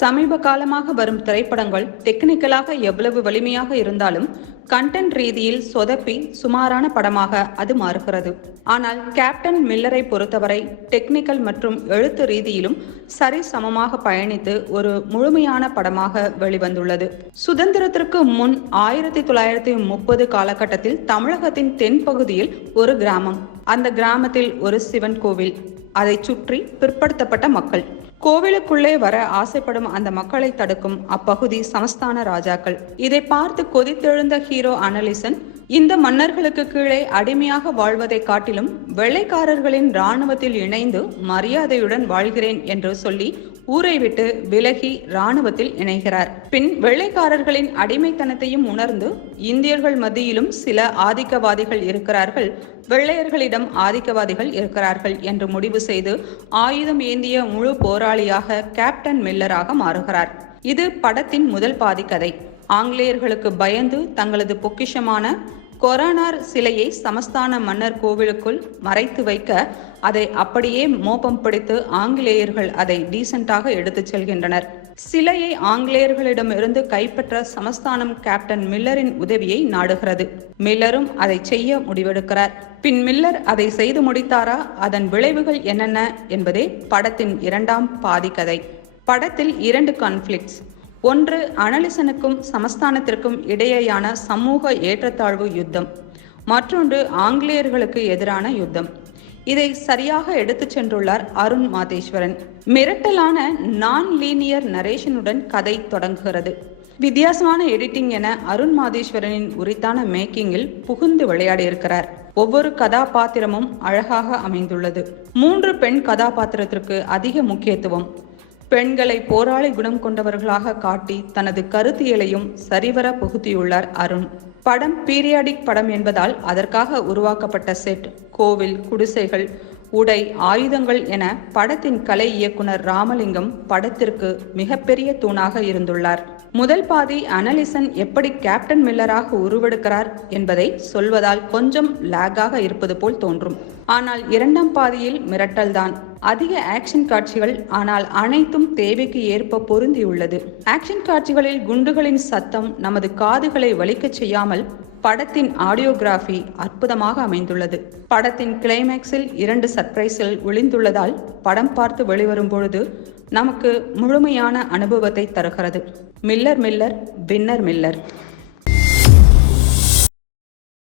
சமீப காலமாக வரும் திரைப்படங்கள் டெக்னிக்கலாக எவ்வளவு வலிமையாக இருந்தாலும் கண்டென்ட் ரீதியில் சொதப்பி சுமாரான படமாக அது மாறுகிறது. ஆனால் கேப்டன் மில்லரை பொறுத்தவரை டெக்னிக்கல் மற்றும் எழுத்து ரீதியிலும் சரிசமமாக பயணித்து ஒரு முழுமையான படமாக வெளிவந்துள்ளது. சுதந்திரத்திற்கு முன் ஆயிரத்தி தொள்ளாயிரத்தி முப்பது காலகட்டத்தில் தமிழகத்தின் தென்பகுதியில் ஒரு கிராமம். அந்த கிராமத்தில் ஒரு சிவன் கோவில். அதைச் சுற்றி பிற்படுத்தப்பட்ட மக்கள். கோவிலுக்குள்ளே வர ஆசைப்படும் அந்த மக்களை தடுக்கும் அப்பகுதி சமஸ்தான ராஜாக்கள். இதை பார்த்து கொதித்தெழுந்த ஹீரோ அனலிசன் இந்த மன்னர்களுக்கு கீழே அடிமையாக வாழ்வதை காட்டிலும் வெள்ளைக்காரர்களின் இராணுவத்தில் இணைந்து மரியாதையுடன் வாழ்கிறேன் என்று சொல்லி ஊரை விட்டு விலகி இராணுவத்தில் இணைகிறார். பின் வெள்ளைக்காரர்களின் அடிமைத்தனத்தையும் உணர்ந்து இந்தியர்கள் மத்தியிலும் சில ஆதிக்கவாதிகள் இருக்கிறார்கள். வெள்ளையர்களிடம் ஆதிக்கவாதிகள் இருக்கிறார்கள் என்று முடிவு செய்து ஆயுதம் ஏந்திய முழு போராளியாக கேப்டன் மில்லராக மாறுகிறார். இது படத்தின் முதல் பாதி கதை ஆங்கிலேயர்களுக்கு பயந்து தங்களது பொக்கிஷமான கொரோனார் சிலையை சமஸ்தான மன்னர் கோவிலுக்குள் மறைத்து வைக்க அதை அப்படியே மோப்பம் பிடித்து ஆங்கிலேயர்கள் அதை டீசெண்டாக எடுத்துச் செல்கின்றனர். சிலையை ஆங்கிலேயர்களிடமிருந்து கைப்பற்ற சமஸ்தானம் கேப்டன் மில்லரின் உதவியை நாடுகிறது. மில்லரும் அதை செய்ய முடிவெடுக்கிறார். பின் மில்லர் அதை செய்து முடித்தாரா? அதன் விளைவுகள் என்னென்ன? என்பதே படத்தின் இரண்டாம் பாதி கதை படத்தில் இரண்டு கான்ஃப்ளிக்ட்ஸ் ஒன்று அனலிசனுக்கும் சமஸ்தானத்திற்கும் இடையேயான சமூக ஏற்றத்தாழ்வு யுத்தம். மற்றொன்று ஆங்கிலேயர்களுக்கு எதிரான யுத்தம். இதை சரியாக எடுத்துச் சென்றுள்ளார் அருண் மாதேஸ்வரன். மிரட்டலான நான் லீனியர் நரேஷனுடன் கதை தொடங்குகிறது. வித்தியாசமான எடிட்டிங் என அருண் மாதேஸ்வரனின் உரித்தான மேக்கிங்கில் புகுந்து விளையாடியிருக்கிறார். ஒவ்வொரு கதாபாத்திரமும் அழகாக அமைந்துள்ளது. மூன்று பெண் கதாபாத்திரத்திற்கு அதிக முக்கியத்துவம். பெண்களை போராளி குணம் கொண்டவர்களாக காட்டி தனது கருத்தியலையும் சரிவர புகுத்தியுள்ளார் அருண். படம் பீரியாடிக் படம் என்பதால் அதற்காக உருவாக்கப்பட்ட செட் கோவில் குடிசைகள் உடை ஆயுதங்கள் என படத்தின் கலை இயக்குனர் ராமலிங்கம் படத்திற்கு மிகப்பெரிய தூணாக இருந்துள்ளார். முதல் பாதி அனலிசன் எப்படி கேப்டன் மில்லராக உருவெடுக்கிறார் என்பதை சொல்வதால் கொஞ்சம் லேக்காக இருப்பது போல் தோன்றும். ஆனால் இரண்டாம் பாதியில் மிரட்டல்தான். அதிக ஆக்ஷன் காட்சிகள் ஆனால் அனைத்தும் தேவைக்கு ஏற்ப பொருந்தியுள்ளது. ஆக்ஷன் காட்சிகளில் குண்டுகளின் சத்தம் நமது காதுகளை வலிக்கச் செய்யாமல் படத்தின் ஆடியோகிராஃபி அற்புதமாக அமைந்துள்ளது. படத்தின் கிளைமேக்ஸில் இரண்டு சர்ப்ரைஸ்கள் ஒளிந்துள்ளதால் படம் பார்த்து வெளிவரும் பொழுது நமக்கு முழுமையான அனுபவத்தை தருகிறது. Miller Miller winner Miller.